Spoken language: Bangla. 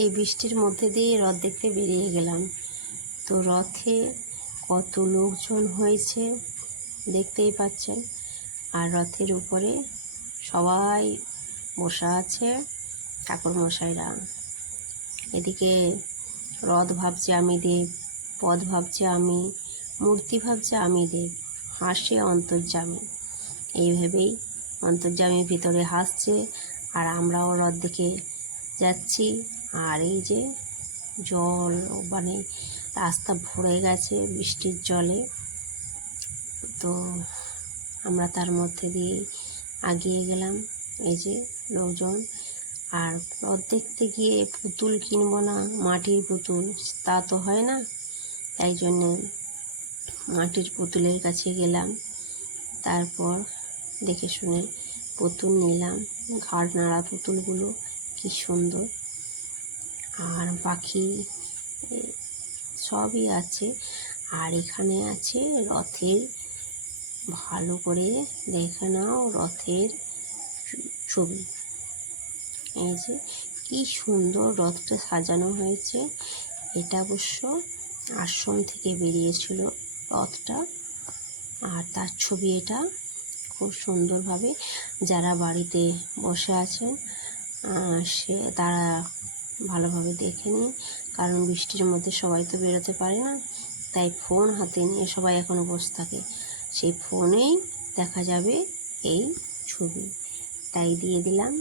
এই বৃষ্টির মধ্যে দিয়ে রথ দেখতে বেরিয়ে গেলাম। তো রথে কত লোকজন হয়েছে দেখতেই পাচ্ছেন। আর রথের উপরে সবাই বসা আছে ঠাকুরমশাইরা। এদিকে রথ ভাবছে আমি দেব, পদ ভাবছে আমি, মূর্তি ভাবছে আমি দেব, হাসে অন্তর্যামী। এই ভেবেই অন্তর্যামী ভিতরে হাসছে, আর আমরাও রথ দেখে যাচ্ছি। আর এই যে জল, মানে রাস্তা ভরে গেছে বৃষ্টির জলে। তো আমরা তার মধ্যে দিয়ে এগিয়ে গেলাম। এই যে লোকজন। আর রথ দেখতে গিয়ে পুতুল কিনবো না, মাটির পুতুল তা তো হয় না, তাই জন্যে মাটির পুতুলের কাছে গেলাম। তারপর দেখে শুনে পুতুল নিলাম। ঘাড় নাড়া পুতুলগুলো কি সুন্দর, আর পাখি সবই আছে। আর এখানে আছে রথের, ভালো করে দেখে নাও রথের ছবি। এই যে কি সুন্দর রথটা সাজানো হয়েছে। এটা অবশ্য আশ্রম থেকে বেরিয়েছিল রথটা, আর তার ছবি এটা খুব সুন্দরভাবে। যারা বাড়িতে বসে আছেন তারা ভালোভাবে দেখে নিন, কারণ বৃষ্টির মধ্যে সবাই তো বেরোতে পারে না, তাই ফোন হাতে নিয়ে সবাই এখনও বসে থাকে। সেই ফোনেই দেখা যাবে এই ছবি, তাই দিয়ে দিলাম।